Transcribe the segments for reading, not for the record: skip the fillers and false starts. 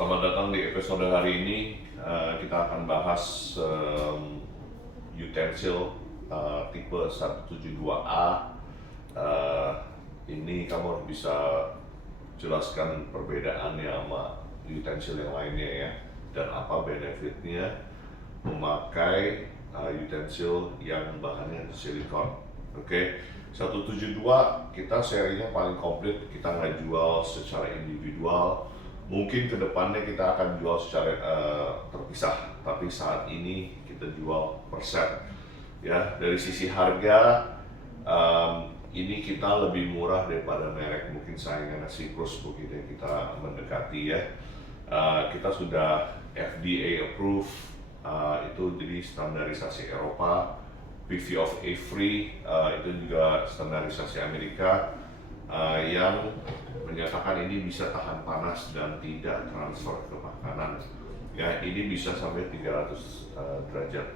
Selamat datang di episode hari ini. Kita akan bahas utensil tipe 172A. Ini kamu harus bisa jelaskan perbedaannya sama utensil yang lainnya ya, dan apa benefitnya memakai utensil yang bahannya silikon. Oke, 172 kita serinya paling komplit, kita nggak jual secara individual. Mungkin kedepannya kita akan jual secara terpisah, tapi saat ini kita jual per set. Ya, dari sisi harga ini kita lebih murah daripada merek mungkin saingan Cyprus begitu yang kita mendekati ya. Kita sudah FDA approve, itu jadi standarisasi Eropa. PV of A free, itu juga standarisasi Amerika yang menyatakan ini bisa tahan panas dan tidak transfer ke makanan. Ya, ini bisa sampai 300 derajat.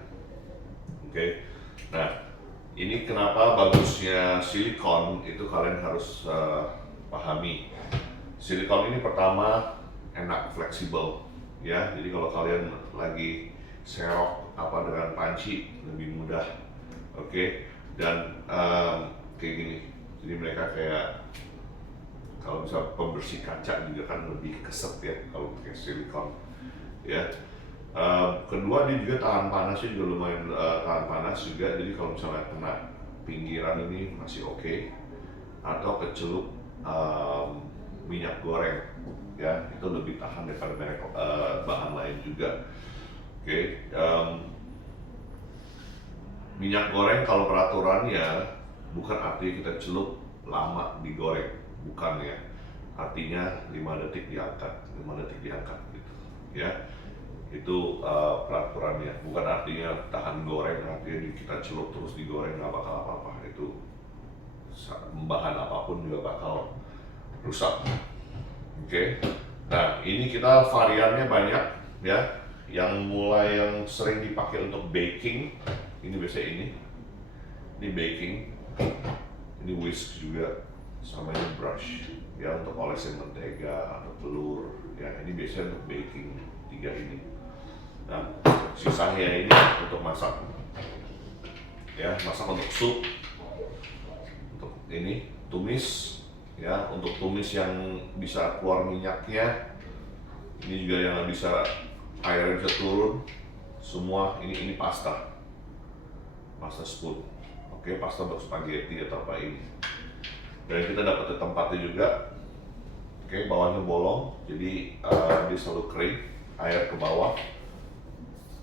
Oke. Nah, ini kenapa bagusnya silikon itu kalian harus pahami. Silikon ini pertama enak, fleksibel. Ya, jadi kalau kalian lagi serok apa dengan panci lebih mudah. Oke, dan kayak gini. Jadi mereka kayak kalau bisa pembersih kaca juga kan lebih keset ya kalau pakai silikon ya. Kedua dia juga tahan panasnya juga lumayan tahan panas juga, jadi kalau misalnya kena pinggiran ini masih oke, atau kecelup minyak goreng ya, itu lebih tahan daripada merek bahan lain juga. Oke. Minyak goreng kalau peraturannya bukan artinya kita celup lama digoreng, bukan ya. Artinya 5 detik diangkat gitu ya. Itu peraturannya, bukan artinya tahan goreng, artinya kita celup terus digoreng nggak bakal apa-apa. Itu bahan apapun juga bakal rusak. Oke. Nah, ini kita variannya banyak ya. Yang mulai yang sering dipakai untuk baking, ini biasanya ini baking, ini whisk juga, sama ini brush ya untuk olesin mentega atau telur ya. Ini biasanya untuk baking, tiga ini. Nah, sisanya ini untuk masak ya, masak untuk sup, untuk ini tumis ya, untuk tumis yang bisa keluar minyaknya. Ini juga yang bisa airnya bisa turun semua. Ini pasta spoon. Oke, pasta untuk spaghetti atau apa ini. Dan kita dapat di tempatnya juga. Oke, bawahnya bolong, jadi dia selalu kering, air ke bawah.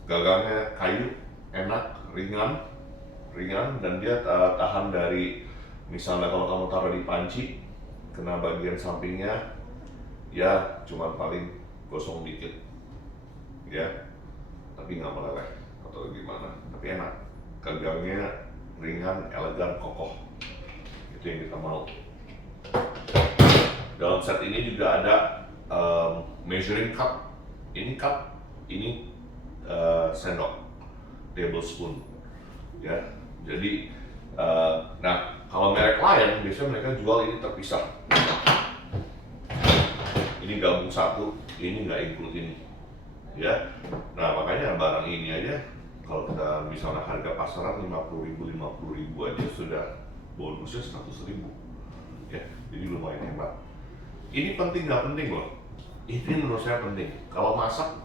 Gagangnya kayu, enak, ringan, dan dia tahan dari, misalnya kalau kamu taruh di panci, kena bagian sampingnya, ya cuma paling gosong dikit, ya, tapi nggak meleleh atau gimana, tapi enak. Gagangnya ringan, elegan, kokoh. Itu yang kita mau. Dalam set ini juga ada measuring cup. Ini cup, ini sendok, tablespoon. Ya, jadi nah kalau merek lain biasanya mereka jual ini terpisah. Ini gabung satu, ini nggak include ini. Ya, nah makanya barang ini aja. Kalau kita misalnya harga pasaran 50.000 aja sudah bonusnya 100.000 ya, jadi lumayan hebat. Ini penting nggak penting loh? Ini menurut saya penting. Kalau masak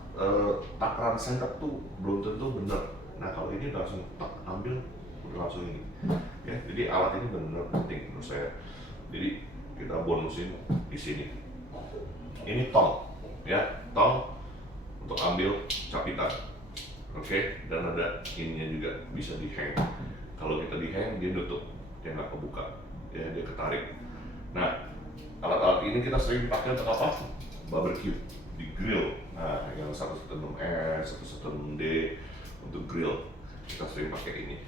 takaran sendok tuh belum tentu bener. Nah kalau ini udah langsung ambil, udah langsung ini ya, jadi alat ini benar-benar penting menurut saya. Jadi kita bonusin di sini. Ini tong ya, tong untuk ambil capitan. Oke, dan ada ininya juga, bisa di hang. Kalau kita di hang dia nutup, dia nggak kebuka, ya dia ketarik. Nah, alat-alat ini kita sering pakai untuk apa? Barbecue, di grill. Nah, yang 116S, 116D untuk grill kita sering pakai ini.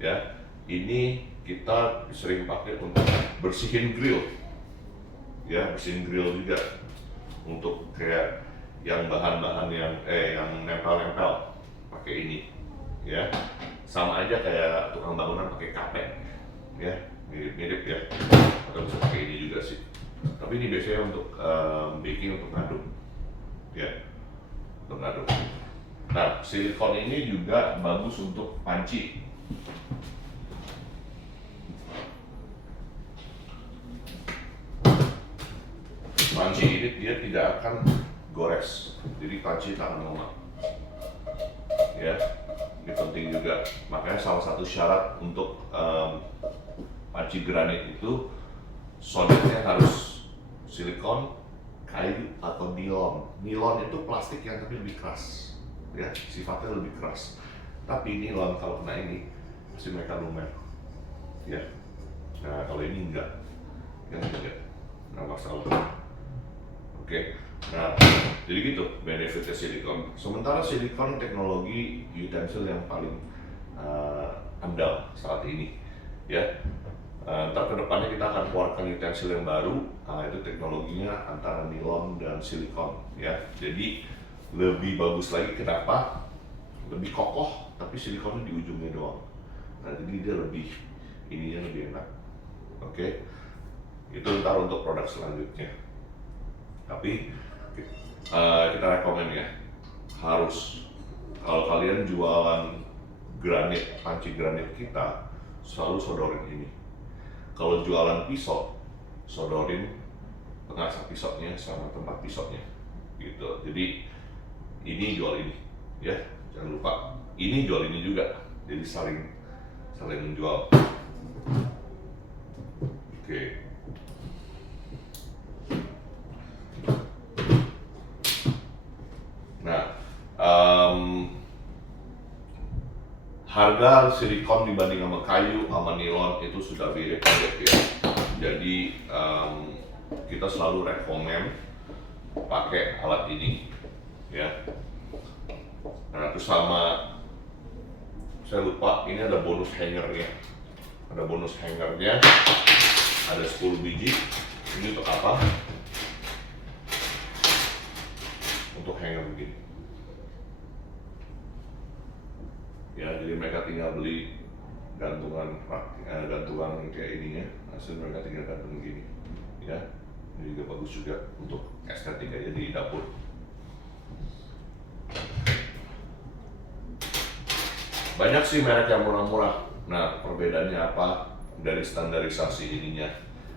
Ya, ini kita sering pakai untuk bersihin grill. Ya, bersihin grill juga untuk kayak yang bahan-bahan yang nempel-nempel. Pakai ini ya, sama aja kayak tukang bangunan pakai kapek ya, mirip-mirip ya, atau bisa pakai ini juga sih, tapi ini biasanya untuk baking, untuk ngaduk ya, untuk ngaduk. Nah, silikon ini juga bagus untuk panci. Panci ini dia tidak akan gores, jadi panci tahan lama. Ya, ini penting juga. Makanya salah satu syarat untuk panci granit itu solidnya harus silikon, kayu atau nilon. Nilon itu plastik yang tapi lebih keras, ya, sifatnya lebih keras. Tapi nilon kalau kena ini pasti mereka lumer, ya. Nah kalau ini enggak, nggak masalah. Oke, nah jadi gitu benefitnya silikon. Sementara silikon teknologi utensil yang paling andal saat ini, ya. Ntar kedepannya kita akan keluarkan utensil yang baru, itu teknologinya antara nilon dan silikon, ya. Jadi lebih bagus lagi, kenapa? Lebih kokoh, tapi silikonnya di ujungnya doang. Nah jadi dia lebih, ininya lebih enak. Oke, itu ntar untuk produk selanjutnya. Tapi kita rekomen ya, harus kalau kalian jualan granit, panci granit kita selalu sodorin ini. Kalau jualan pisau, sodorin pengasah pisaunya sama tempat pisaunya, gitu. Jadi ini jual ini, ya, jangan lupa. Ini jual ini juga, jadi saling menjual. Oke. Nah, harga silikon dibanding sama kayu sama nilon itu sudah beda-beda ya. Jadi kita selalu rekomen pakai alat ini, ya. Nah, terus sama saya lupa, ini ada bonus hangernya. Ada bonus hangernya, ada 10 biji. Ini untuk apa? Untuk hanger begini. Ya, jadi mereka tinggal beli gantungan kayak ininya, hasil mereka tinggal gantung begini, ya. Ini juga bagus juga untuk estetik aja di dapur. Banyak sih merek yang murah-murah. Nah, perbedaannya apa? Dari standarisasi ininya.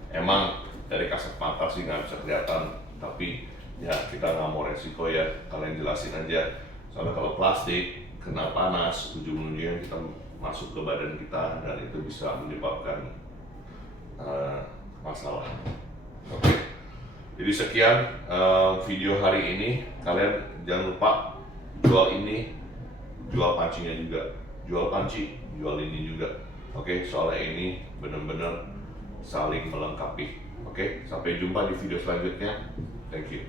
Emang dari kasat mata sih nggak bisa kelihatan, tapi ya kita nggak mau resiko ya, kalian jelasin aja. Soalnya kalau plastik kena panas, ujung-ujungnya kita masuk ke badan kita dan itu bisa menyebabkan masalah. Oke, jadi sekian video hari ini. Kalian jangan lupa jual ini, jual pancinya juga, jual panci, jual ini juga. Oke, soalnya ini benar-benar saling melengkapi. Oke, sampai jumpa di video selanjutnya. Thank you.